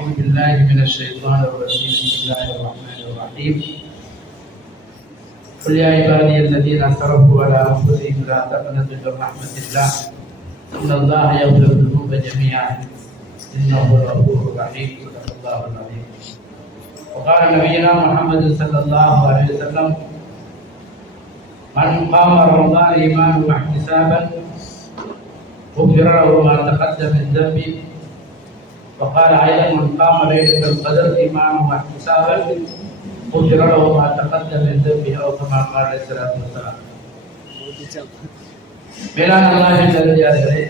أعوذ بالله من الشيطان الرجيم. بسم الله الرحمن الرحيم. قل يا عبادي الذين أسرفوا على أنفسهم لا تقنطوا من رحمة الله إن الله يغفر الذنوب جميعا إنه هو الغفور الرحيم. صدق الله العظيم. وقال نبينا محمد صلى الله عليه وسلم: من قام رمضان إيمانا واحتسابا غفر له ما تقدم من ذنبه. وقال أيضا: من قام ليلة القدر إيمانا واحتسابا غفر له ما تقدم من ذنبه أو كما قال عليه الصلاة والسلام. மேலான அல்லாஹ்வின் நல்லடியார்களே,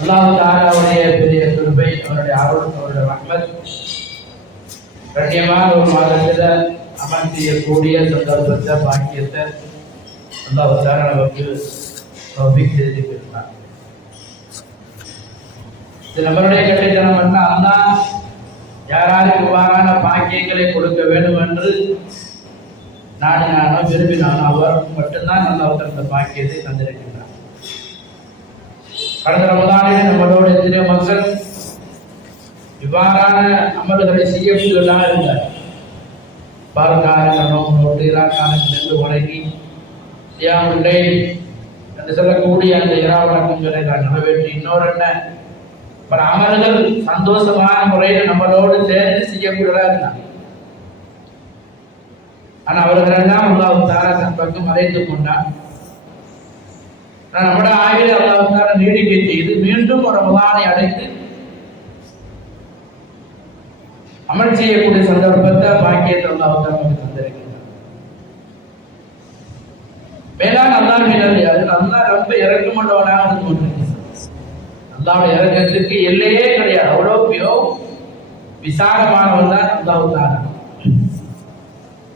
அல்லாஹ் தஆலாவுடைய பெரிய கிருபை, அவருடைய அருள், அவருடைய ரஹ்மத், கண்ணியமான ஒரு மாதத்தில் அமல் செய்யக்கூடிய சந்தர்ப்பத்தை, பாக்கியத்தை அல்லாஹ் தஆலா நமக்கு தௌஃபீக் செய்து கொடுத்தார். இது நம்மளுடைய கட்டித்தனம் என்ன? அல்லாஹ் யாராருக்கு இவ்வாறான பாக்கியங்களை கொடுக்க வேண்டும் என்று நாடினானோ விரும்பினானோ அவர் மட்டும்தான் அல்லாஹ் அந்த பாக்கியத்தை தந்திருக்கின்றார். கடந்த ரமதானிலே நம்மளோட எத்தனை மக்கள் இவ்வாறான அமல்களை செய்யக்கூடியவர்களாக இருந்தார். பால்காரங்க நோட்டு இராக்காரங்க நின்று வணங்கி சியாமுல்லை என்று சொல்லக்கூடிய அந்த இராவணக்கங்களை நிறைவேற்றி இன்னொரு என்ன பல அமல்கள் சந்தோஷமான முறையில் நம்மளோடு சேர்ந்து செய்யக்கூடியவர்களாக இருந்தாங்க. ஆனா அவர்கள் எல்லாம் அல்லாஹ் தஆலா தன் பக்கம் அழைத்து கொண்டான். நம்முடைய ஆயுளை அல்லாஹ் தஆலா நீடிக்க செய்து மீண்டும் ஒரு ரமதானை அடைத்து அமல் செய்யக்கூடிய சந்தர்ப்பத்தை, பாக்கியத்தை அல்லாஹ் தஆலா நமக்கு தந்திருக்கிறார். மேலான அல்லாஹ்வின் நல்லடியார்களே, அல்லாஹ் ரொம்ப இரக்கமுள்ளவனாக இருந்து கொண்டிருக்கிறார். அல்லாஹ்வுடைய இரக்கத்துக்கு எல்லையே கிடையாது. அவ்வளவு மிகவும் விசாலமானவன் தான் அல்லாஹ் தஆலா.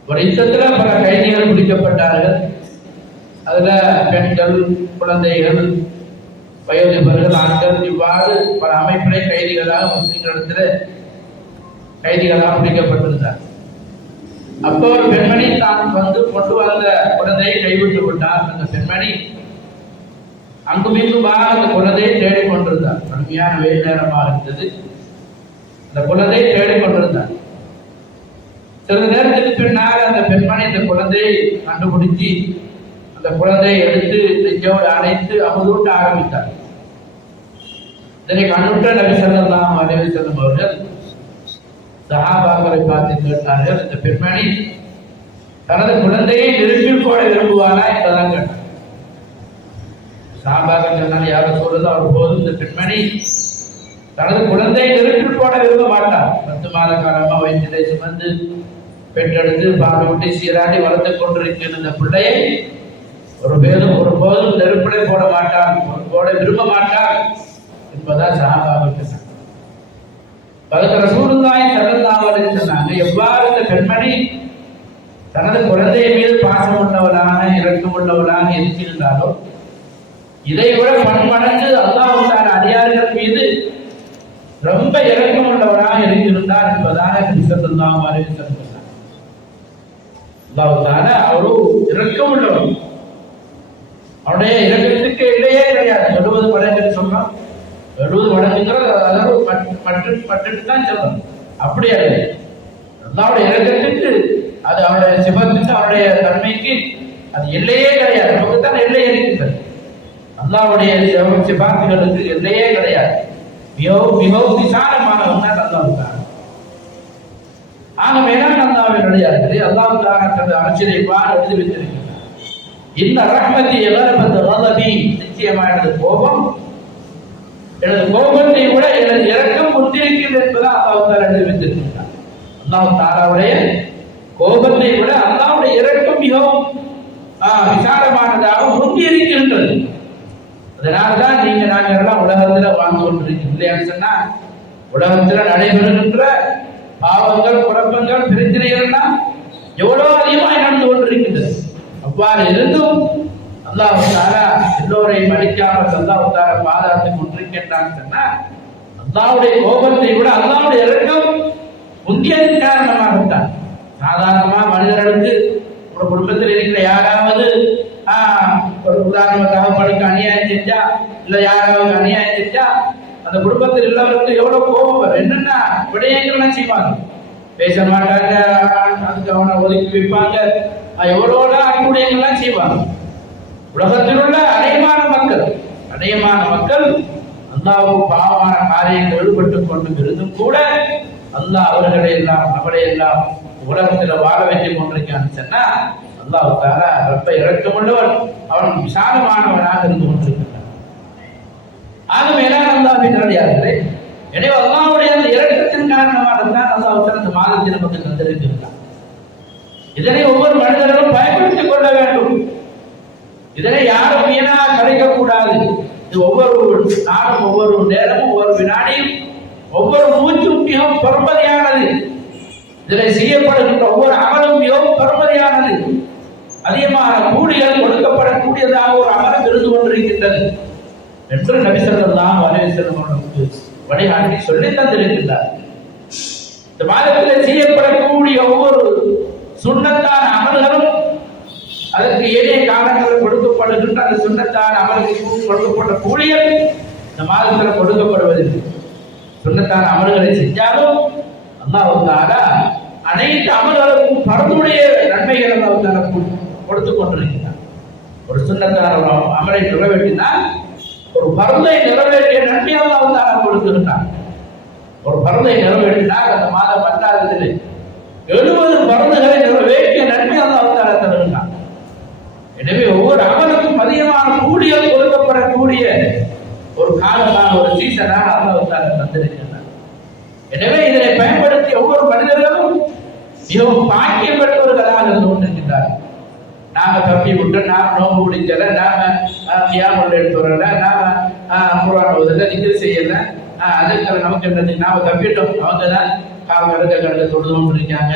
ஒரு யுத்தத்துல பல கைதிகள் பிடிக்கப்பட்டார்கள். அதுல பெண்கள், குழந்தைகள், வயோதிபர்கள், ஆண்கள், இவ்வாறு பல அமைப்பிலே கைதிகளாக முஸ்லிம்களிடத்துல கைதிகளாக பிடிக்கப்பட்டிருந்தார். அப்போ ஒரு பெண்மணி தான் கொண்டு வந்த குழந்தையை கைவிட்டு விட்டார். அந்த பெண்மணி அங்குமிங்குமாக அந்த குழந்தையை தேடிக்கொண்டிருந்தார். கடுமையான வெயில் நேரமாக இருந்தது. அந்த குழந்தையை தேடிக்கொண்டிருந்தார். சிறிது நேரத்துக்கு பின்னால் அந்த பெண்மணி இந்த குழந்தையை கண்டுபிடித்து அந்த குழந்தையை எடுத்து நெஞ்சோடு அணைத்து அமுதூட்ட ஆரம்பித்தார். இதனை கண்டுட்ட நபி ஸல்லல்லாஹு அலைஹி வஸல்லம் அவர்கள் சஹாபாக்களை பார்த்து கேட்டார்கள், இந்த பெண்மணி தனது குழந்தையை நெருப்பில் போட விரும்புவாரா என்பதான் கேட்டார். சஹாபாக்கள் சொன்னாங்க, யார சொல்றது அவர் போதும், இந்த பெண்மணி தனது குழந்தையை நெருப்பில் போட விரும்ப மாட்டார். 10 மாத காலமா வயிற்றிலே சுமந்து பெற்றெடுத்து பாலூட்டி சீராட்டி வளர்த்து கொண்டிருக்கிற இந்த பிள்ளையை ஒருபோதும் நெருப்பிலை போட மாட்டார், போட விரும்ப மாட்டார் என்பதான் சஹாபாக்கள் சொன்னாங்க. ரசூலுல்லாஹி ஸல்லல்லாஹு அலைஹி வஸல்லம் சொன்னாங்க, எவ்வாறு இந்த பெண்மணி தனது குழந்தைய மீது பாசம் உள்ளவளாக, இரக்கம் உள்ளவளாக இருக்கின்றாலோ இதை விட பன்மடங்கு அல்லாஹ் தஆலா அடியார்கள் மீது ரொம்ப இரக்கம் உள்ளவராக இருக்கின்றார் என்பதாக நபி ஸல்லல்லாஹு அலைஹி வஸல்லம் சொன்னார். அல்லாஹ் தஆலா அவரு இரக்கம் உள்ளவர். அவருடைய இரக்கத்துக்கு இல்லையே கிடையாது. 70 மடங்கு சொல்றோம். 70 மடங்குங்கிறது அதாவது பட்டு தான் சொல்றோம். அப்படியே அல்லாஹ்வுடைய இரக்கத்துக்கு, அது அவருடைய சிவத்துக்கு, அவருடைய தன்மைக்கு அது எல்லையே கிடையாது. நமக்கு தான் எல்லை இருக்கின்றது. அல்லாஹ்வுடைய சிபாத்துகளுக்கு எல்லையே கிடையாது. மிகவும் விசாலமானவன் தான் அல்லாஹ் தஆலா. ஆக மேலான அல்லாஹ்வின் நல்லடியார்களே, அல்லாஹ் தஆலா தனது அரசியலை இவ்வாறு எழுதி வைத்திருக்கிறார். இந்த ரஹ்மத்தி யகலபத் கலபி, நிச்சயமாக எனது கோபத்தை விட எனது இரக்கம் முந்திருக்கிறது என்பதை அல்லாஹ் தஆலா எழுதி வைத்திருக்கிறார். அல்லாஹ் தஆலாவுடைய கோபத்தை விட அல்லாஹ்வுடைய இரக்கம் மிகவும் விசாலமானதாக முந்தி இருக்கின்றது. அதனால்தான் நாங்கள் எல்லாம் உலகத்துல வாழ்ந்து கொண்டிருக்கிறோம். இல்லையான்னு சொன்னா உலகத்துல நடைபெறுகின்ற பாவங்கள், குழப்பங்கள், பிரச்சனைகள் எல்லாம் எவ்வளவு அதிகமாக நடந்து கொண்டிருக்கின்றது. அவ்வாறு இருந்தும் அல்லாஹ் தஆலா எல்லோரையும் அழிக்காமல் அல்லாஹ் தஆலா பாதுகாத்துக் கொண்டிருக்கின்றான்னு சொன்னா அல்லாஹ்வுடைய கோபத்தை விட அல்லாஹ்வுடைய இரக்கம் முந்தியதன் காரணமாகத்தான். சாதாரணமா மனிதர்களுக்கு ஒரு குடும்பத்தில் இருக்கிற யாராவது ஒரு உதாரணமாக படுக்க அநியாயம் செஞ்சா, இல்ல யாராவது அநியாயம் செஞ்சா அந்த குடும்பத்தில் உள்ளவருக்கு எவ்வளவு கோபம் வரும், என்னென்ன விடயங்கள்லாம் செய்வாங்க, பேச மாட்டாங்க, அதுக்கு அவனை ஒதுக்கி வைப்பாங்க, எவ்வளோலாம் அன்புடையங்கள்லாம் செய்வாங்க. உலகத்தில் உள்ள அநேகமான மக்கள் அல்லாஹ்வுக்கு பாவமான காரியங்கள் ஈடுபட்டுக் கொண்டு இருந்தும் கூட அல்லாஹ் அவர்களை எல்லாம் நம்மளை எல்லாம் உலகத்தில் வாழ வைத்துக் கொண்டிருக்கான்னு சொன்னா அல்லாஹ் தஆலா ரொம்ப இரக்கமுள்ளவன், அவன் விசாலமானவனாக இருந்து கொண்டிருக்கிறான். ஆக மேலான அல்லாஹ்வின் நல்லடியார்களே, எனவே அல்லாஹ்வுடைய அந்த இரக்கத்தின் காரணமாக தான் அல்லாஹ் அந்த மாதத்தை நமக்கு தந்திருக்கிறான். இதனை ஒவ்வொரு மனிதர்களும் பயன்படுத்திக் கொள்ள வேண்டும். இதனை யாரும் வீணாக கலைக்க கூடாது. இது ஒவ்வொரு நாளும், ஒவ்வொரு நேரமும், ஒவ்வொரு வினாடியும், ஒவ்வொரு மூச்சும் மிகவும் பெருமதியானது. இதில் செய்யப்படுகின்ற ஒவ்வொரு அமலும் மிகவும் பெருமதியானது. அதிகமான கூலிகள் கொடுக்கப்படக்கூடியதாக ஒரு அமலம் இருந்து கொண்டிருக்கின்றது என்று நபி ஸல்லல்லாஹு அலைஹி வஸல்லம் அவர்களுக்கு வழிகாட்டி சொல்லி தந்திருக்கின்றார். இந்த மாதத்தில் செய்யப்படக்கூடிய ஒவ்வொரு சுன்னத்தான அமல்களும் அதற்கு ஏனைய காலங்களில் கொடுக்கப்படுகின்ற அந்த சுன்னத்தான அமல்களுக்கு கொடுக்கப்பட்ட கூலிகள் இந்த மாதத்தில் கொடுக்கப்படுவதில்லை. சுன்னத்தான அமல்களை செஞ்சாலும் அல்லாஹ் தஆலா அனைத்து அமல்களுக்கும் பரந்துடைய நன்மைகளை அல்லாஹ் தஆலா கொடுத்து கொண்டிருக்கிறார். ஒரு சுன்னத்தான அமலை நிறைவேற்றினால் ஒரு பரந்தை நிறைவேற்றிய நன்மை அல்லாஹ் தஆலா கொடுக்கின்றார். ஒரு பரந்தை நிறைவேற்றினால் அந்த மாதம் 10 70 பரந்துகளை நிறைவேற்றிய நன்மை அல்லாஹ் தஆலா தருகின்றார். எனவே ஒவ்வொரு அமலுக்கும் அதிகமான கூலிகள் கொடுக்கப்படக்கூடிய ஒரு காலமான ஒரு சீசனாக அல்லாஹ் தஆலா தந்திருக்கிறார். எனவே இதனை பயன்படுத்தி ஒவ்வொரு மனிதர்களும் மிகவும் பாக்கியம் பெற்றவர்களாக இருந்து கொண்டிருக்கிறார்கள். நாம தப்பி விட்டு, நாம நோம்பு பிடிக்கல, நாம கியாமுல் லைல் தொழல, நாம குர்ஆன் ஓதல, திக்ர் செய்யல, அதுக்கு நமக்கு என்ன, நாம தப்பிட்டோம். அவங்க தான் கடக்க தொழுதும் இருக்காங்க,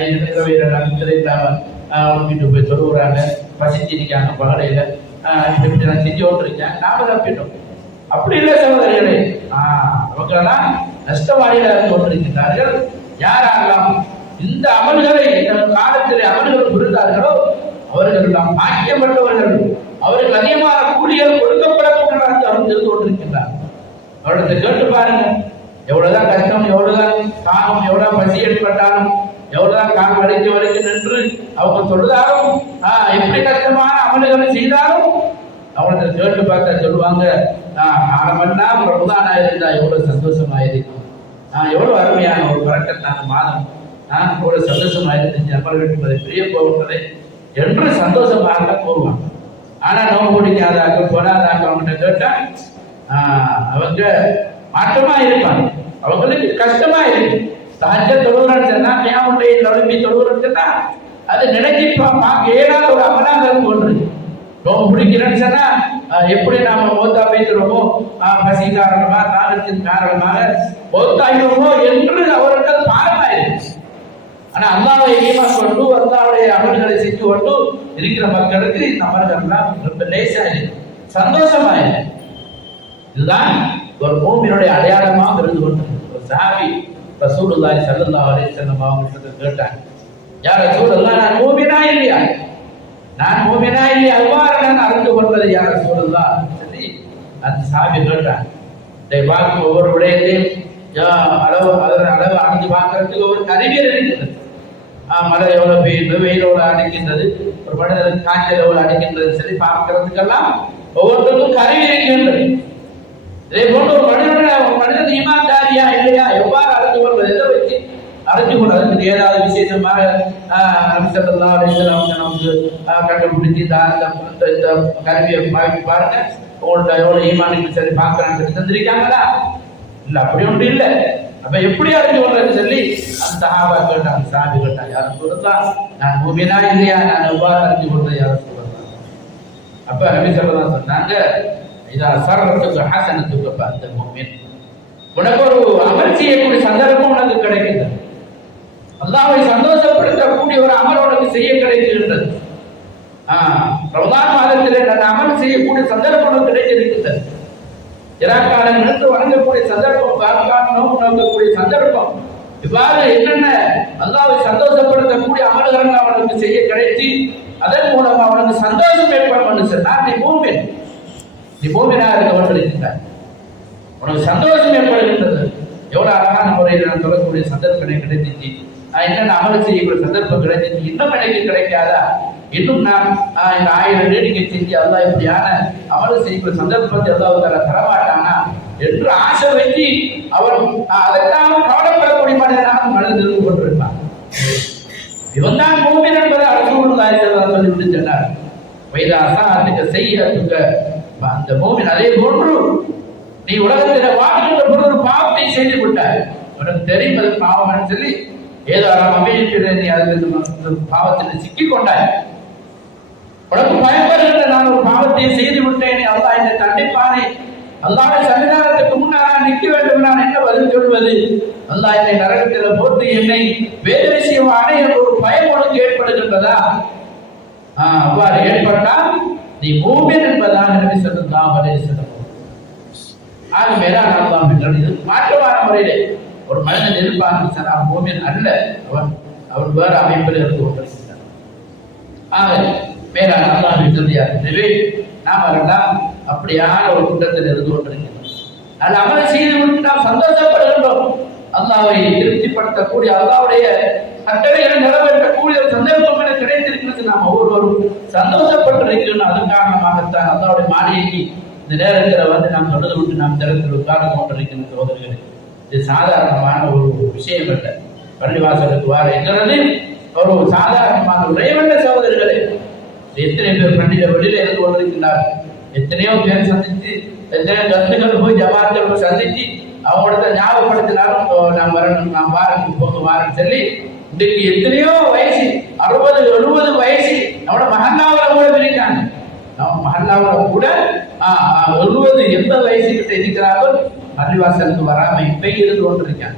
வீட்டு போய் தொழுகிறாங்க, பசிச்சிருக்காங்க, பகலையில இப்படிலாம் செஞ்சு கொண்டிருக்காங்க, நாம தப்பிட்டோம். அப்படி இல்லை சகோதரர்களே, அவங்கெல்லாம் நஷ்டவாளிகளாக இருந்து கொண்டிருக்கிறார்கள். யாரெல்லாம் இந்த அமல்களை காலத்திலே அமல்கள் புரிந்தார்களோ அவர்கள் எல்லாம் பாக்கியப்பட்டவர்கள், அவர்கள் அதிகமான கூலிகள் கொடுக்கப்படக்கூடியவர்கள் அவர் இருந்து கொண்டிருக்கின்றார். அவர்களை கேட்டு பாருங்க, எவ்வளவுதான் கஷ்டம், எவ்வளவுதான் தாகம், எவ்வளவு பசி ஏற்பட்டாலும், எவ்வளவுதான் காலம் அடைக்க வரைக்கும் நின்று அவங்க சொல்லுதாலும், எப்படி கஷ்டமான அமல்களை செய்தாலும் அவங்களை கேட்டு பார்த்தா சொல்லுவாங்க, காலமெல்லாம் ரமதானா இருந்தா எவ்வளவு சந்தோஷமா இருக்கும், எவ்வளவு அருமையான ஒரு பரக்கத்தான மாதம், எவ்வளவு சந்தோஷமா இருந்துச்சு, அமல்கள் பிரிய போகின்றதை என்று சந்தோஷமாக போவாங்க. ஆனா நோம்பு பிடிக்காதாக்க போனாதாக்க அவங்ககிட்ட கேட்டா அவங்க மாற்றமா இருப்பாங்க, அவங்களுக்கு கஷ்டமா இருக்கு. சஹஜ தொழுகிறன்னு சொன்னா, கியாமுல் நழும்பி தொழுகிறன்னு சொன்னா அது நினைச்சு பார்க்க ஏதாவது ஒரு அமலாக ஒன்று. நோம்பு பிடிக்கிறேன்னு சொன்னா எப்படி நாம மௌத்தா பேசுறோமோ, பசி காரணமா, தாகத்தின் காரணமாக மௌத்தாகிறோமோ என்று அவர்கள் பாரமாயிருச்சு. ஆனா அல்லாஹ்வை ஈமான் கொண்டு அல்லாஹ்வுடைய அமல்களை செஞ்சு கொண்டு இருக்கிற மக்களுக்கு இந்த அமல்கள்லாம் ரொம்ப லேசா இருக்கு, சந்தோஷமா இருக்கு. இதுதான் ஒரு மூமினுடைய அடையாளமாக இருந்து கொண்டு ஒரு சஹாபி ரசூலுல்லாஹி ஸல்லல்லாஹு அலைஹி வஸல்லம் அவங்க கேட்டாங்க, யா ரசூலல்லாஹ், நான் மூமினா இல்லையா, நான் மூமினா இல்லையா, அவ்வாறு நான் அறிந்து கொள்வது யா ரசூலல்லாஹ் சொல்லி அந்த சஹாபி கேட்டாங்க. இதை பார்க்கும் ஒவ்வொரு விடயத்தையும் அளவு அறிஞ்சு பார்க்கறதுக்கு ஒரு அறிவியல் இருக்கிறது. மழை எவ்வளவு பெய்யுது, வெயில் எவ்வளவு அடிக்கின்றது, ஒரு மனிதனுக்கு காய்ச்சல் எவ்வளவு அடிக்கின்றது சரி பார்க்கறதுக்கெல்லாம் ஒவ்வொருத்தருக்கும் அறிவியல் இருக்கின்றது. இதே போன்று ஒரு மனிதன் ஈமான்தாரியா இல்லையா எவ்வாறு அறிந்து கொள்வது, எதை வச்சு அறிஞ்சு கொள்வது, அதுக்கு ஏதாவது விசேஷமாக நபி ஸல்லல்லாஹு அலைஹி வஸல்லம் நமக்கு கண்டுபிடிச்சி இந்த கருவியை பாருங்க, உங்கள்ட்ட எவ்வளவு ஈமானுக்கு சரி பார்க்கறான்னு சொல்லி தந்திருக்காங்களா? இல்ல, அப்படி ஒன்று இல்லை. அப்ப எப்படி அறிஞ்சு கொள்றது சொல்லி அந்த சஹாபா கேட்டாங்க, சாபி கேட்டாங்க, யாரும் சொல்லலாம், நான் மூமினா இல்லையா, நான் எவ்வாறு அறிஞ்சு கொள்றது யாரும் சொல்லலாம். அப்ப நபி ஸல்லல்லாஹு சொன்னாங்க, இதா சர்ரத்துக்கு ஹஸனத்துக்கு பஅந்த மூமின், உனக்கு ஒரு அமல் செய்யக்கூடிய சந்தர்ப்பம் உனக்கு கிடைக்குது, அல்லாஹ்வை சந்தோஷப்படுத்தக்கூடிய ஒரு அமல் உனக்கு செய்ய கிடைக்கின்றது. ரமதான் மாதத்திலே நான் அமல் செய்யக்கூடிய சந்தர்ப்பம் உனக்கு கிடைத்திருக்கிறது. இராக்காலம் நின்று வணங்கக்கூடிய சந்தர்ப்பம், காலம் நோக்கு நோக்கக்கூடிய சந்தர்ப்பம், இவ்வாறு என்னென்ன அல்லாஹ்வை சந்தோஷப்படுத்தக்கூடிய அமல்கள் அவனுக்கு செய்ய கிடைத்து அதன் மூலம் அவனுக்கு சந்தோஷம் ஏற்படும் சொன்னால் நீ மூமினா இருக்க இருக்கிறார். உனக்கு சந்தோஷம் ஏற்படுகின்றது. எவ்வளவு அழகான முறையில் நான் சொல்லக்கூடிய சந்தர்ப்பம் கிடைச்சிச்சு, என்னென்ன அமல் செய்யக்கூடிய சந்தர்ப்பம் கிடைச்சிச்சு, இன்னும் எனக்கு கிடைக்காதா, இன்னும் நான் இந்த 1000 நீடிக்கை செஞ்சு அல்லாஹ் இப்படியான அமல் செய்யக்கூடிய சந்தர்ப்பத்தை அல்லாஹ் தரமாட்டானா என்று ஆசை வச்சு அவன் அதற்காக கவலைப்படக்கூடிய மனிதனாக மனதில் இருந்து கொண்டிருந்தான். இவன் தான் மூமின் என்பதை ரசூலுல்லாஹி ஸல்லல்லாஹு அலைஹி வஸல்லம் சொல்லி சொன்னார். வைதா அஸஅத்துக ஸய்யிஅத்துக, அந்த மூமின் அதே போன்று நீ உலகத்தில் வாழ்கின்ற பொழுது ஒரு பாவத்தை செய்து விட்டாய், உனக்கு தெரியும் அது பாவம் சொல்லி ஏதோ அமைதியில நீ அதுக்கு பாவத்தில் சிக்கிக் கொண்டாய், உனக்கு பயப்படுகின்ற நான் ஒரு பாவத்தை செய்து விட்டேன், அல்லாஹ் என்னை தண்டிப்பானே, அல்லாஹ் சன்னிதானத்துக்கு முன்னால் நிற்க வேண்டும், நான் என்ன பதில் சொல்வது, அல்லாஹ் என்னை நரகத்தில் போட்டு என்னை வேதனை செய்வானே என்ற ஒரு பயம் உனக்கு ஏற்படுகின்றதா? அவ்வாறு ஏற்பட்டால் நீ மூமின் என்பதாக நபி ஸல்லல்லாஹு அலைஹி வஸல்லம். ஆக மேலான அல்லாஹ் என்றால் இது மாற்றமான முறையிலே ஒரு மனிதன் இருப்பான் சொன்னால் மூமின் அல்ல, அவன் வேறு அமைப்பில் இருந்து கொண்டிருக்கிறான். ஆக மேலான அல்லாஹ் என்றார். எனவே நாம் எல்லாம் அப்படியான ஒரு கூட்டத்தில் இருந்து கொண்டிருக்கிறோம். அது அமல் செய்து விட்டு நாம் சந்தோஷப்படுகின்றோம். அல்லாஹ்வை திருப்திப்படுத்தக்கூடிய அல்லாஹ்வுடைய கட்டளைகளை நிறைவேற்றக்கூடிய ஒரு சந்தர்ப்பம் என கிடைத்திருக்கிறது. நாம் ஒவ்வொருவரும் சந்தோஷப்பட்டிருக்கிறோம். அதன் காரணமாகத்தான் அல்லாஹ்வுடைய மாளிகைக்கு இந்த நேரத்தில் நாம் தொடர்ந்து விட்டு நாம் திறத்தில் உட்கார்ந்து கொண்டிருக்கின்ற சோதனைகள். இது சாதாரணமான ஒரு விஷயம் அல்ல. பள்ளிவாசலுக்கு வார என்கிறது ஒரு சாதாரணமான உரைவல்ல சகோதரர்களே. எத்தனை பேர் பண்டிகை வெளியில இருந்து கொண்டிருக்கின்றார்கள், எத்தனையோ பேர் சந்தித்து, எத்தனையோ கருத்துக்கள் போய் ஜமாத்தில் சந்தித்து அவங்களோட ஞாபகப்படுத்தினாலும் நாம் வரணும், நாம் வாரம் போங்க வாரம் சொல்லி இன்றைக்கு எத்தனையோ வயசு 60 70 வயசு நம்மளோட மகன்னாவில் கூட இருக்காங்க. நம்ம மகன்னாவில் கூட 70 80 வயசு கிட்ட இருக்கிறார்கள். பள்ளிவாசலுக்கு வராம இப்ப இருந்து கொண்டிருக்காங்க.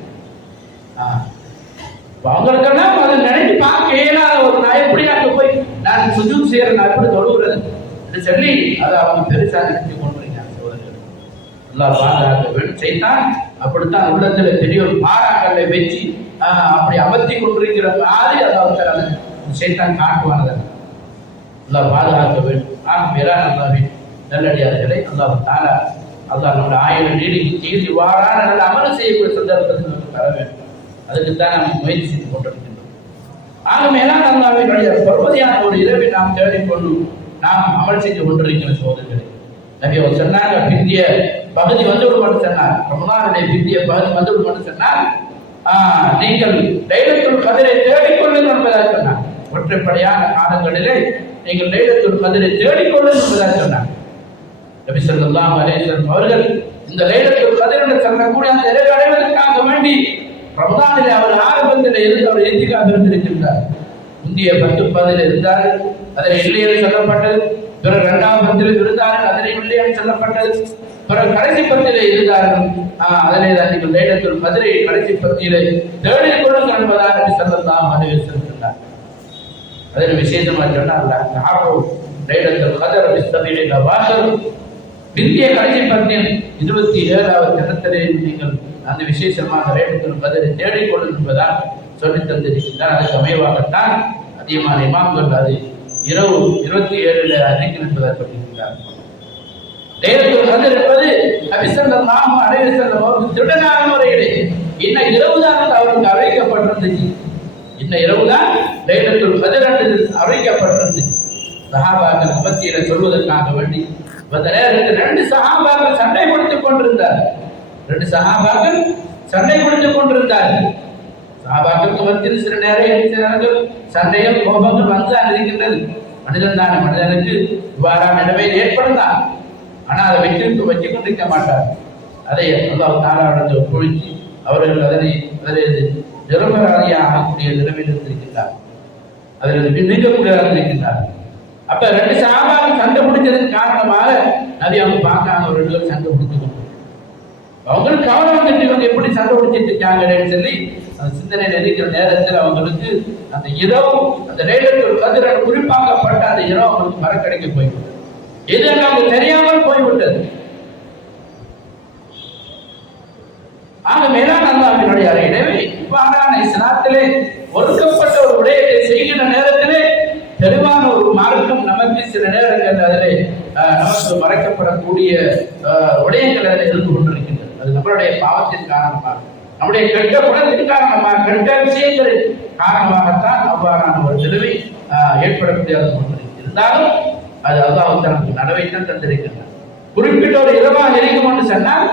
அவங்களுக்கெல்லாம் அதை நினைத்து பார்க்க இயலாத ஒரு நான் எப்படி அங்க போய் நான் சுஜூத் செய்யறேன், நான் எப்படி தொழுகிறது என்று சொல்லி அதை அவங்க பெருசா நினைத்து கொண்டிருக்காங்க. சோதர்கள் எல்லாம் பாதுகாக்க வேண்டும். செய்தான் அப்படித்தான் உள்ளத்துல பெரிய ஒரு பாறாங்கல்லை வச்சு அப்படி அமர்த்தி கொண்டிருக்கிற மாதிரி அதை செய்தான் காட்டுவானது. எல்லாம் பாதுகாக்க வேண்டும். நாம் மேலான அல்லாஹ்வின் நல்லடியார்களை அல்லாஹ் தாலா அல்லாஹ் நம்முடைய 1000 நீடிக்கு செய்து வாரான நல்ல அமல் செய்யக்கூடிய சந்தர்ப்பத்தை நமக்கு தர வேண்டும். அதுக்குத்தான் நாம் முயற்சி செய்து கொண்டிருக்கின்றோம். ஆக மேலான அல்லாஹ்வினுடைய பொறுமதியான ஒரு இரவை நாம் தேடிக்கொண்டு நாம் அமல் செய்து கொண்டிருக்கிற சோதனைகளை நபி அவர் சொன்னாங்க, பிந்திய பகுதி வந்துவிடும் சொன்னார். ரமலானுடைய பிந்திய பகுதி வந்துவிடும் சொன்னார். நீங்கள் லைலத்துல் கத்ரை தேடிக்கொள்ளுங்கள் என்பதாக சொன்னார். ஒற்றைப்படையான காலங்களிலே நீங்கள் லைலத்துல் கத்ரை தேடிக்கொள்ளுங்கள் என்பதாக சொன்னார். நபி ஸல்லல்லாஹு அலைஹி வஸல்லம் அவர்கள் இந்த லைலத்துல் கத்ர் என்று சொல்லக்கூடிய அந்த இரவை அடைவதற்காக வேண்டி ரமலானிலே அவர் ஆரம்பத்தில் இருந்து அவர் இத்திகாஃப் இருந்திருக்கின்றார். முந்தைய 10 10 இருந்தார், அதில் இல்லையென்று சொல்லப்பட்டது. பிறகு 2ஆம் 10 இருந்தார்கள், அதிலே இல்லையென்று சொல்லப்பட்டது. பிறகு கடைசி 10 இருந்தார்கள். அதிலே தான் நீங்கள் லைலத்துல் கத்ரை கடைசி 10 தேடிக் கொள்ளுங்கள் என்பதாக நபி ஸல்லல்லாஹு அலைஹி வஸல்லம் சொன்னார். அதில் விசேஷமாக சொன்னார், தஹாபு லைலத்துல் கத்ர் பிஸ்ஸபீலில் அவாஹிர், பிந்திய கடைசி 10 27வது தினத்திலே நீங்கள் அந்த விசேஷமாக லைலத்துல் கத்ரை தேடிக்கொள்ளுங்கள் என்பதாக சொல்லி தந்திருக்கின்றார். அதுக்கு அமைவாகத்தான் அதிகமான இமாம்கள் அது இரவு 27 அறிக்கை என்பதாக சொல்லியிருக்கிறார். லைலத்துல் கத்ர் என்பது நபி ஸல்லல்லாஹு அலைஹி வஸல்லம் அவர்கள் திடனான முறையிலே இன்னும் இரவுதான் அவருக்கு அறிவிக்கப்பட்டிருந்துச்சு. இன்னும் இரவுதான் லைலத்துல் கத்ர் என்று அறிவிக்கப்பட்டிருந்துச்சு. சஹாபாக்கள் மத்தியில சொல்வதற்காக வேண்டி அந்த நேரத்தில் 2 சஹாபாக்கள் சண்டை கொடுத்துக் கொண்டிருந்தார். 2 சஹாபாக்கள் சண்டை கொடுத்துக் கொண்டிருந்தார்கள். சஹாபாக்களுக்கு மத்தியில் சில நேரங்கள் சண்டைகள் கோபங்கள் வந்துதான் இருக்கின்றது. மனிதன் தானே, மனிதனுக்கு இவ்வாறான நிலைமை ஏற்படுந்தான். ஆனால் அதை வச்சுக் கொண்டிருக்க மாட்டார். அதை அல்லாஹ் தாலாவிடத்தை ஒப்புவித்து அவர்கள் அதனை நிரபராதியாக ஆகக்கூடிய நிலைமையில் இருந்திருக்கின்றார். அதில் நீக்கக்கூடியதாக இருக்கின்றார். அப்ப 2 சஹாபாக்கள் சண்டை பிடிச்சதுக்கு காரணமாக நபி அவங்க பார்க்காங்க, ஒரு 2 பேரும் சண்டை பிடிச்சு கொண்டு அவங்களுக்கு கவனம் வந்துட்டு இவங்க எப்படி சண்டை பிடிச்சிட்டு இருக்காங்கன்னு சொல்லி அந்த சிந்தனையில் இருக்கிற நேரத்தில் அவங்களுக்கு அந்த இரவு அந்த லைலத்துல் கத்ர் குறிப்பாக்கப்பட்ட அந்த இரவு அவங்களுக்கு மறக்கடைக்க போய்விட்டது. எது நமக்கு தெரியாமல் போய்விட்டது. ஆக மேலான அல்லாஹ்வினுடைய எனவே இவ்வாறான இஸ்லாத்திலே ஒதுக்கப்பட்ட ஒரு விடயத்தை செய்கின்ற நேரத்திலே தெளிவான ஒரு மார்க்கம் நமக்கு சில நேரங்கள் அதிலே நமக்கு மறைக்கப்படக்கூடிய விடயங்கள் அதில் இருந்து கொண்டிருக்கின்றன. அது நம்மளுடைய பாவத்தின் காரணமாக, நம்முடைய கெட்ட குணத்தின் காரணமாக, கெட்ட விஷயங்களின் காரணமாகத்தான் அவ்வாறான ஒரு நிலைமை ஏற்படக்கூடியது. இருந்தாலும் அது அல்லாஹ் தனக்கு நனவைத்தான் தந்திருக்கின்றார். குறிப்பிட்ட ஒரு இரவாக இருக்கும் என்று சொன்னால்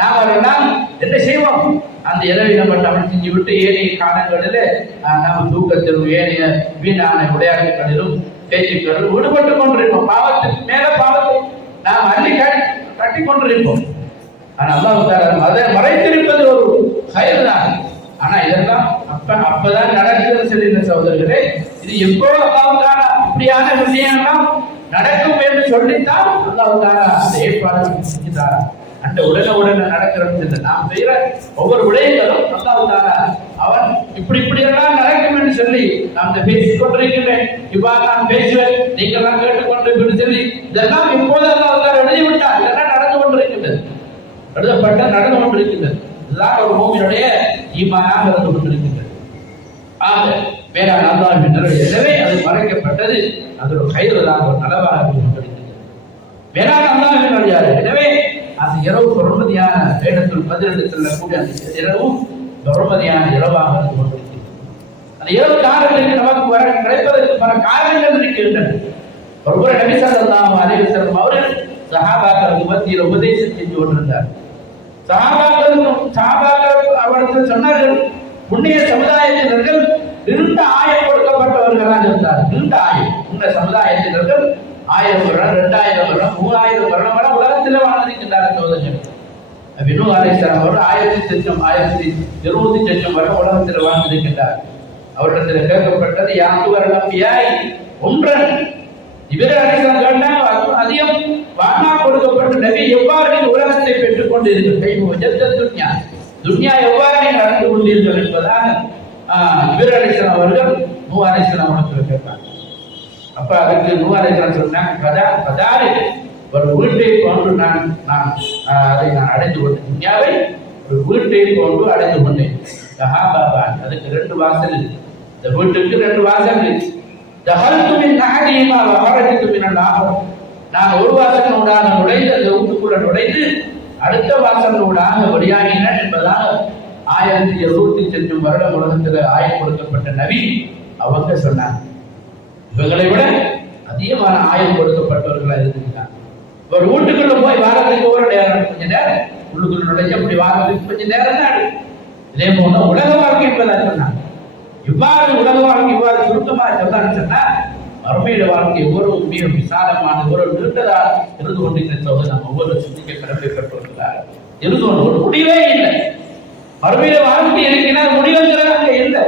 நாம் அவர்களால் என்ன செய்வோம்? அந்த இரவை நம்ம தமிழ் செஞ்சு விட்டு ஏனைய காலங்களில் நாம் தூக்கத்திலும் ஏனைய வீணான விளையாட்டுகளிலும் பேச்சுக்களிலும் ஈடுபட்டு கொண்டிருப்போம். பாவத்துக்கு மேல பாவத்தை நாம் அள்ளி கட்டி கொண்டிருப்போம். ஆனால் அல்லாஹ் அதை மறைத்திருப்பது ஒரு கயிறு தான். ஆனா இதெல்லாம் அப்பதான் நடக்குதுன்னு சொல்லியிருந்த சகோதரர்களே, இது எப்போ அல்லாஹ் இப்படியான விஷயம்லாம் நடக்கும் என்று சொல்லித்தான் அல்லாஹ் அந்த ஏற்பாடு செஞ்சுட்டாரா. அந்த உடனே நடக்கிறது நாம் செய்யற ஒவ்வொரு விடயங்களும் அல்லாஹ் அவன் இப்படி எல்லாம் நடக்கும் என்று சொல்லி நாம் பேசிக் கொண்டிருக்கின்றேன். இவ்வாறு நான் பேசுவேன், நீங்கள்லாம் கேட்டுக்கொண்டு இப்படி சொல்லி இதெல்லாம் இப்போது அல்லாஹ் எழுதிவிட்டார். இதெல்லாம் நடந்து கொண்டிருக்கின்றது, எழுதப்பட்ட நடந்து கொண்டிருக்கின்றது. இதுதான் ஒரு மூமியினுடைய ஈமானாக இருந்து கொண்டிருக்கின்றது. ஆக வேளாண் அல்லாஹ்வின் நிலை, எனவே அது மறைக்கப்பட்டது. அது ஒரு கயிறுதான், ஒரு நலவாக இருந்து கொண்டிருக்கின்றது. வேளாண் அல்லாஹ்வின் வழியாக. எனவே அந்த இரவு பெருமதியான வேடத்தில் பதிலெடு செல்லக்கூடிய அந்த இரவும் பெருமதியான இரவாக இருந்து கொண்டிருக்கிறது. அந்த இரவு காலத்திற்கு நமக்கு கிடைப்பதற்கு பல காரணங்கள் இருக்கின்றன. ஒருவர் நபி ஸல்லல்லாஹு அலைஹி வஸல்லம் அவர்கள் சஹாபாக்களுக்கு மத்தியில் உபதேசம் செஞ்சு கொண்டிருந்தார். சஹாபாக்கள் அவர்கள் சொன்னார்கள், முன்னைய சமுதாயத்தினர்கள் இருண்ட ஆயம் கொடுக்கப்பட்டவர்களாக இருந்தார். இருண்ட ஆயம் இந்த சமுதாயத்தினர்கள் 1000 வருடம், 2000 வருடம், 3000 வருடம் வரை உலகத்தில் வாழ்ந்திருக்கின்றார்கள். சோதனை நூஹ் அலைஹிஸ்ஸலாம் அவர்கள் 1020 லட்சம் வருடம் உலகத்தில் வாழ்ந்திருக்கின்றார். அவரிடத்தில் கேட்கப்பட்டது, யாரு வரலம்பியாய் ஒன்றன் இவர்கள் அலைஹிஸ்ஸலாம் கேட்டாங்க, அதிகம் வானா கொடுக்கப்பட்ட நபி எவ்வாறு உலகத்தை பெற்றுக் கொண்டிருக்கிறது, துன்யா எவ்வாறு நடந்து கொண்டீர்கள் என்பதாக இவர்கள் அலைஹிஸ்ஸலாம் அவர்கள் நூஹ் அலைஹிஸ்ஸலாம் அவர்கள் கேட்டாங்க. அப்ப அதுக்கு நூஹ் அலைஹிஸ்ஸலாம் சொன்னாங்க, ஒரு வீட்டை போன்று நான் அடைந்து கொண்டேன், துன்யாவை ஒரு வீட்டை போன்று அடைந்து கொண்டேன். அதுக்கு 2 வாசல், இந்த வீட்டுக்கு 2 வாசல். நான் ஒரு வாசலூடாக நுழைந்து அந்த வீட்டுக்குள்ள நுழைந்து அடுத்த வாசலூடாக வெளியாகினேன் என்பதாக 1700 வருடம் உலகத்தில் ஆயம் கொடுக்கப்பட்ட நபி அவங்க சொன்னாங்க. இவங்களை விட அதிகமான ஆயம் கொடுக்கப்பட்டவர்களாக இருந்துட்டாங்க. ஒரு வீட்டுக்குள்ள போய் வாரத்துக்கு ஒரு நேரம், கொஞ்சம் நேரம் உள்ளுக்குள்ள நுழைஞ்சு அப்படி வாரத்துக்கு கொஞ்சம் நேரம் தான். இதே போல உலக வாழ்க்கை என்பதாக சொன்னாங்க. இவ்வாறு உலக வாழ்க்கை இவ்வாறு சுருக்கமாக சொன்னான்னு சொன்னா, மறுமையில வாழ்க்கை ஒவ்வொரு மிக விசாலமான ஒரு நீண்டதா இருந்து கொண்டிருக்கிற சோதனை நம்ம ஒவ்வொரு சிந்திக்க கடமைப்பட்டிருக்கிறார். இருந்து கொண்டு ஒரு முடிவே இல்லை. மறுமையில வாழ்க்கை இருக்கிற முடிவுங்கிறது அங்க இல்லை.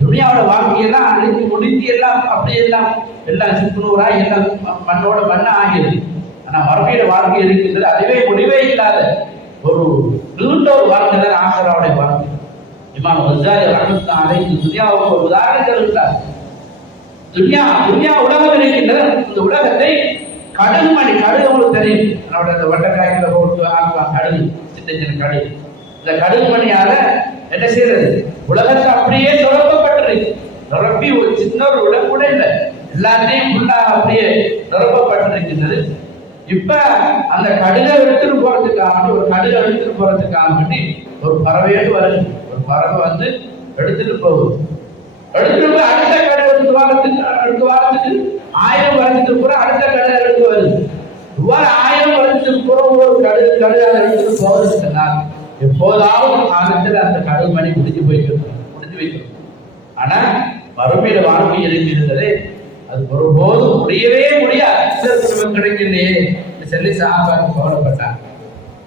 துனியாவோட வாழ்க்கையெல்லாம் அழித்து முடித்து எல்லாம் அப்படியெல்லாம் எல்லாம் சுக்குநூறா எல்லாம் மண்ணோட மண்ண ஆகிறது. ஆனா மறுமையில வாழ்க்கை இருக்கின்றது, அதுவே முடிவே இல்லாத ஒரு நீண்ட ஒரு வாழ்க்கை தான் ஆசிராவுடைய வாழ்க்கை. இமாம் கஸாலி ரஹ்மத்துல்லாஹி அலைஹி துனியாவுக்கு ஒரு உதாரணம் தருகிறார். துனியா உலகம் இருக்கின்றது. இந்த உலகத்தை கடுகு உங்களுக்கு தெரியும், நம்மளோட அந்த வட்டக்காய்களை போட்டு ஆக்குவாங்க கடுகு, சின்ன கடுகு. இந்த கடுகு மணியால என்ன செய்யறது? உலகத்தை அப்படியே நிரப்பப்பட்டிருக்கு. நிரப்பி ஒரு சின்ன ஒரு உலகம் கூட இல்லை, எல்லாத்தையும் ஃபுல்லாக அப்படியே நிரப்பப்பட்டிருக்கின்றது. இப்ப அந்த கடுகை எடுத்துட்டு போறதுக்காக வேண்டி ஒரு பறவையோடு வருது. ஒரு பறவை வந்து எடுத்துட்டு போகுது. எடுத்துட்டு போய் அடுத்த கடை அடுத்த வாரத்துக்கு 1000 வருஷத்துக்கு கூட அடுத்த கடை எடுத்து வருது. இவ்வாறு 1000 வருஷத்துக்கு கூட ஒரு கடுகு அதை எடுத்துட்டு போவதுன்னா எப்போதாவது காலத்தில் அந்த கடுகு மணி முடிஞ்சு வைக்கணும். ஆனா மறுமையில வாழ்க்கை இருக்கின்றதே, அது ஒருபோதும் முடியவே முடியாது. கிடைக்கலையே சொல்லி சஹாபாக்கள் கவலைப்பட்டாங்க.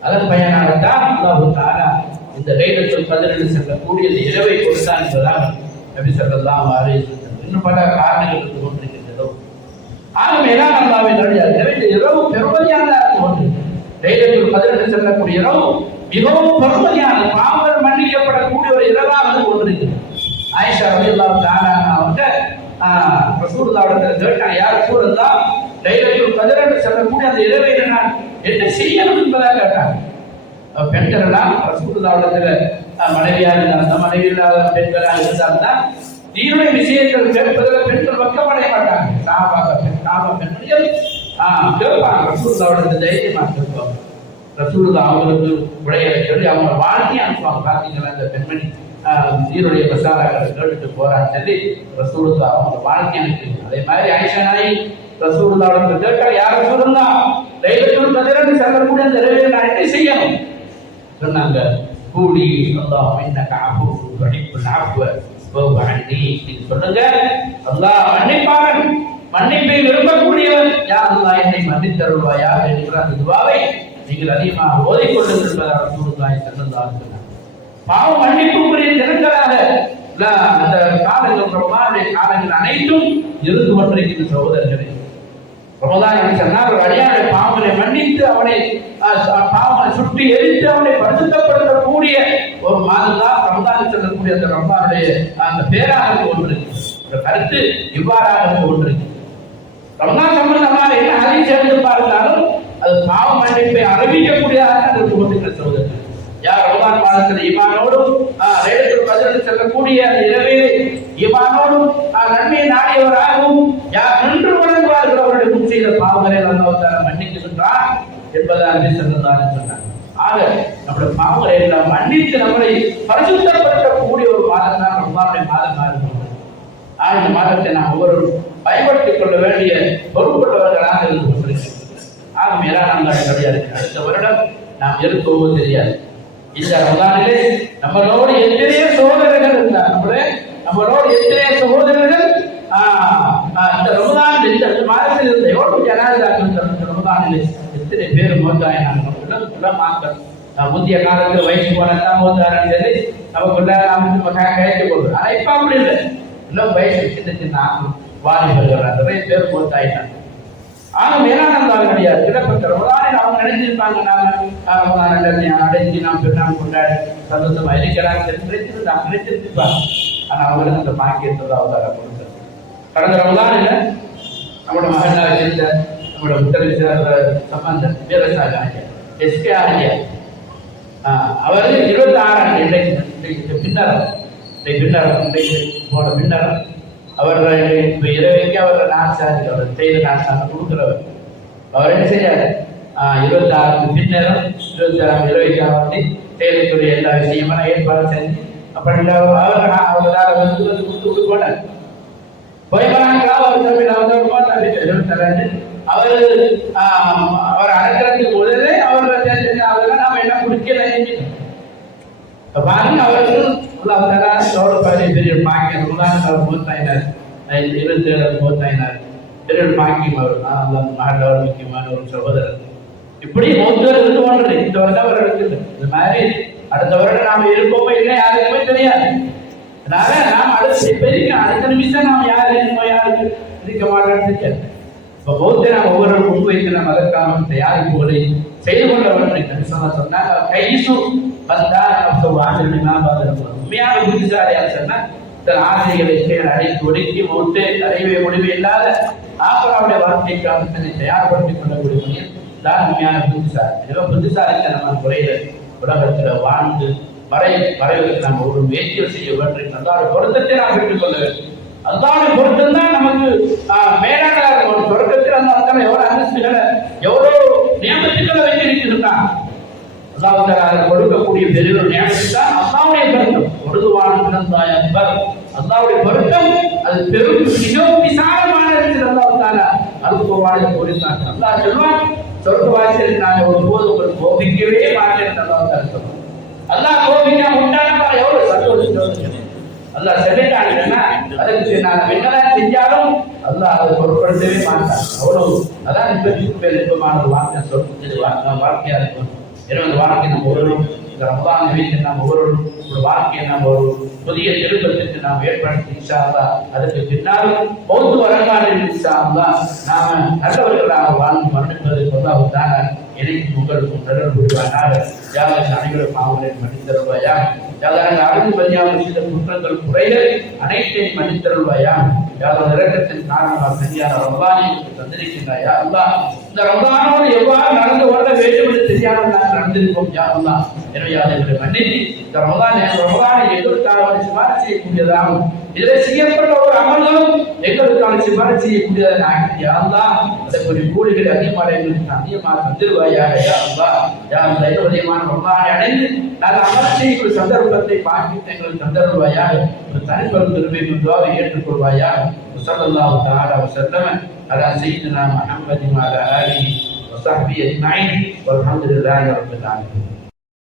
அதன் பயனாகத்தான் அல்லாஹ் தஆலா இந்த லைலத்துல் கத்ர் செல்லக்கூடிய இந்த இரவை கொடுத்தான் என்பதாக நபி ஸல்லல்லாஹு அலைஹி வஸல்லம் இன்னும் பல காரணங்கள் இருந்து கொண்டிருக்கின்றதோ. ஆகவே அல்லாஹ்வின் அடியார்களே, இந்த இரவு பெருமதியான ஒன்று. லைலத்துல் கத்ர் செல்லக்கூடிய இரவு மிகவும் பெருமதியான, பாவங்கள் மன்னிக்கப்படக்கூடிய ஒரு இரவாக இருந்து கொண்டிருக்கிறது. ஆயிஷா ரலியல்லாஹு தஆலா அவங்க ரசூலுல்லாஹ்விடத்தில் கேட்டாங்க, யா ரசூலல்லாஹ், லைலத்துல் கத்ர் செல்லக்கூடிய அந்த இரவை நான் என்ன செய்யணும் என்பதாக கேட்டாங்க. பெண்கள் எல்லாம் ரசூலுல்லாஹ்விடத்தில் மனைவியாக இருந்தால், மனைவி இல்லாத பெண்களாக இருந்தால்தான் தீனுடைய விஷயங்கள் கேட்பதில் பெண்கள் வெட்கப்படைய மாட்டாங்க. பெண்கள் கேட்பாங்க, ரசூலுல்லாஹ்விடத்தில் தைரியமாக கேட்பாங்க. ரசூலுல்லாஹ் அவங்களுக்கு விடையை சொல்லி அவங்க வாழ்க்கையை அனுப்புவாங்க. பார்த்தீங்கன்னா அந்த பெண்மணி ஈருடைய மசாலாக்களை கேட்டுட்டு போறான்னு சொல்லி ரசூலுல்லாஹ் அவங்க வாழ்க்கை அனுப்பி. அதே மாதிரி ஆயிஷா நாயகி ரசூலுல்லாஹ் கேட்டால் யார் ரசூலுல்லாஹ் லைலத்துல் கத்ருக்கு செல்லக்கூடிய அந்த இரவில் நான் என்ன செய்யணும் சொன்னாங்க. கூலி அல்லாஹ் இன்னக அஃபூவ் துஹிப்புல் அஃப்வ ஃபஅஃபு அன்னி. சொல்லுங்க, அல்லாஹ் மன்னிப்பாளன், மன்னிப்பை விரும்பக்கூடியவன், யா அல்லாஹ் என்னை மன்னித்தருள்வாயா என்கிற அந்த துஆவை நீங்கள் அதிகமாக ஓதிக்கொள்ளுங்கள் என்பதாக ரசூலுல்லாஹி ஸல்லல்லாஹு அலைஹி வஸல்லம் பாவ மன்னிப்புக்குரிய தினங்களாக அந்த காலங்கள் ரமதானுடைய காலங்கள் அனைத்தும் இருந்து கொண்டிருக்கின்ற சகோதரர்களே. ரமதான் சொன்னால் ஒரு அடியாரை பாவங்களை மன்னித்து அவனை பாவங்களை சுற்றி எரித்து அவனை பரிசுத்தப்படுத்தக்கூடிய ஒரு மாதம் தான் ரமதான் சொல்லக்கூடிய அந்த ரமதானுடைய அந்த பேராக கொண்டிருக்கு. கருத்து இவ்வாறாக கொண்டிருக்கு. ரமதான் சம்பந்தமாக என்ன ஹதீஸ் எடுத்து பார்த்தாலும் அது பாவ மன்னிப்பை அறிவிக்கக்கூடியதாக இருந்து கொண்டிருக்கிற சகோதரர்கள். யார் ரமதான் மாதத்தில் ஈமானோடும் லைலத்துல் கத்ருக்கு செல்லக்கூடிய அந்த இரவிலே ஈமானோடும் நன்மையை நாடியவராகவும் யார் நின்று வணங்குவார்களோ அவருடைய முன் செய்த பாவங்களை அல்லாஹ் தஆலா மன்னிக்கின்றார் என்பதாக நபி ஸல்லல்லாஹு அலைஹி வஸல்லம் சொன்னார். ஆக நம்முடைய பாவங்களை எல்லாம் மன்னித்து நம்மளை பரிசுத்தப்படுத்தக்கூடிய ஒரு மாதம் தான் ரமதானுடைய மாதமாக இருக்கிறது. இந்த மாதத்தை நாம் ஒவ்வொருவரும் பயன்படுத்திக் கொள்ள வேண்டிய பொறுப்புள்ளவர்களாக இருந்து கொண்டிருக்கிறோம். ஆக மேலான கிடையாது. அடுத்த வருடம் நாம் இருக்கவோ தெரியாது. இந்த ரமதானிலே நம்மளோடு எத்தனையோ சகோதரர்கள் இருந்தார். நம்மளோடு எத்தனையோ சகோதரர்கள் இந்த ரமதான் இந்த மாதத்தில் இருந்த எவ்வளவு ஜனாதிபதி இந்த ரமதானிலே எத்தனை பேர் மோதாயினாங்க மாக்கள். முந்தைய காலத்தில் வயசு போனதான் மோதாரன் சொல்லி நமக்குள்ள நாம கைக்கு போடுறோம். ஆனா இப்ப அப்படி இல்லை. இன்னும் வயசு சின்ன சின்ன வாலிபர்கள் நிறைய பேர் மோதாயிட்டாங்க. ஆக மேலானதாக கிடையாது. கிடப்பட்ட ரமதானில் அவங்க நினைச்சிருப்பாங்க நாம அடைஞ்சு நாம் பெருநாள் கொண்டாடி சந்தோஷமா இருக்கிறாங்க நினைச்சிருப்பாங்க. ஆனா அவங்களுக்கு அந்த பாக்கியத்தை அவதார கொடுத்தார். கடந்த ரமதானில் நம்மளோட மகனாக இருந்த நம்மளோட உத்தரவு சம்பந்தன் வீரசாக எஸ்கே ஆரியா அவர் 26 இன்றைக்கு பின்னர் அவர்கள் இரவைக்கு அவர்கள் நாசாதி அவர் செய்த நாசாக கொடுக்கிறவர். அவர் என்ன செய்யாரு 26 பின்னரும் 26 இரவைக்காக வந்து செயலுக்குரிய எல்லா விஷயமும் ஏற்பாடு செஞ்சு அப்படி அவர்களால் வந்து கொடுத்து போனார். போய்பராங்களா அவர் அவர் அடக்கிறதுக்கு முதலே அவர்கள் நாம என்ன குடிக்கல பாருங்க. அவர்கள் பெரிய பாக்கியம் மூத்தாயினார் 27 மூத்தாயினார் பெரிய பாக்கியம். அவர் முக்கியமான ஒரு சகோதரர். இப்படி மூத்தவர் இருந்து கொண்டது. இந்த வருடம் அவர் எடுக்குது. இந்த மாதிரி அடுத்த வருடம் நாம இருப்போமோ இல்லை யாருக்குமே தெரியாது. அதனால நாம் அடுத்த நிமிஷம் நாம் யாரு யாருக்கு இருக்க மாட்டோம்னு இப்ப பௌத்த நாம் ஒவ்வொரு முன் வைத்து நாம் அதற்கான தயாரிப்புகளை செய்து கொண்டவர்கள் சொன்னாங்க. கைசு வந்தா உண்மையான புத்திசாலியா சொன்னா ஆசிரியர்களை அழைத்து ஒடுக்கி மௌத்தே அறிவை முடிவு இல்லாத ஆப்பராவுடைய வாழ்க்கைக்காக தன்னை தயார்படுத்திக் கொள்ளக்கூடிய தான் உண்மையான புத்திசாலி. புத்திசாலித்தனமான முறையில உலகத்துல வாழ்ந்து மறைவதற்கு நாம் ஒரு முயற்சிகள் செய்ய வேண்டும். அல்லாஹ்வுடைய பொருத்தத்தை நாம் பெற்றுக்கொள்ள வேண்டும். அல்லாஹ்வுடைய பொருத்தம் தான் நமக்கு மேலானதாக இருக்கும். சொர்க்கத்தில் அந்த அத்தனை எவ்வளவு அந்தஸ்துகளை எவ்வளவு நியமத்துக்களை வைத்திருக்கிறான். அல்லாஹ் தஆலா கொடுக்கக்கூடிய பெரிய ஒரு நியமத்து தான் அல்லாஹ்வுடைய பொருத்தம். ஒருதுவான பிறந்தாய் அக்பர். அல்லாஹ்வுடைய பொருத்தம் அது பெரும் மிகவும் விசாலமானது. அல்லாஹ் தஆலா அல்குர்ஆனில் கூறினார். அல்லாஹ் சொல்வான், சொர்க்கவாசிகள் நான் ஒருபோதும் உங்களுக்கு கோபிக்கவே மாட்டேன். அல்லாஹ் தஆலா சொல்வான். அல்லாஹ் கோபிக்காம விட்டானா எவ்வளவு சந்தோஷம். அல்லாஹ் செல்லிட்டாங்கன்னா அதுக்கு நான் என்னதான் செஞ்சாலும் அல்லாஹ் அதை பொருட்படுத்தவே மாட்டான். அவ்வளவு அதான் இப்ப விருப்பமான ஒரு வார்த்தை சொல்றது வாழ்க்கையா இருக்கும். எனவே வாழ்க்கை நம்ம ஒவ்வொருவரும் இந்த ரமதான் வீட்டில் நாம் ஒவ்வொருவரும் ஒரு வாழ்க்கையை நாம் ஒரு புதிய திருப்பத்திற்கு நாம் ஏற்படுத்தி இன்ஷா அல்லாஹ் அதுக்கு பின்னால் பௌத்த வரலாறு இன்ஷா அல்லாஹ் நாம நல்லவர்களாக வாழ்ந்து மரணிப்பதற்கு அல்லாஹ் தான எனக்கு உங்களுக்கும் தொடர்பு புரிவானாக. யாரும் அனைவரும் பாவங்களை மன்னித்தருள்வாயா. யாரும் அறிந்து பணியாமல் செய்த குற்றங்கள் குறைகள் அனைத்தையும் மன்னித்தருள்வாயா. யாரும் இறக்கத்தின் காரணமாக சரியான ரமதானை தந்திருக்கின்றாயா அல்லாஹ். இந்த ரமதானோடு எவ்வாறு நடந்து கொள்ள வேண்டும் என்று தெரியாமல் நாங்கள் நடந்திருக்கோம் யா அல்லாஹ். எனவே அதை மன்னித்து இந்த ரமலானை எங்களுக்காக சிபாரிசு செய்யக்கூடியதாகும். இதில் செய்யப்பட்ட ஒரு அமல்களும் எங்களுக்கான சிபாரிசு செய்யக்கூடியதாக ஆகிய அல்லாஹ் அதற்குரிய கூலிகளை அதிகமாக எங்களுக்கு அதிகமாக தந்திருவாயாக. யா அல்லாஹ் யா அல்லாஹ் அதிகமான ரமலானை அடைந்து நாங்கள் அமல் செய்யக்கூடிய சந்தர்ப்பத்தை பார்த்து எங்களுக்கு தந்தருவாயாக. ஒரு தனிப்பெரும் திரும்பி துஆவை ஏற்றுக்கொள்வாயாக. ஸல்லல்லாஹு தஆலா வஸல்லம அலா சய்யிதினா முஹம்மதின் வ அலா ஆலிஹி வ ஸஹ்பிஹி அஜ்மஈன் வல்ஹம்துலில்லாஹி ரப்பில் ஆலமீன்.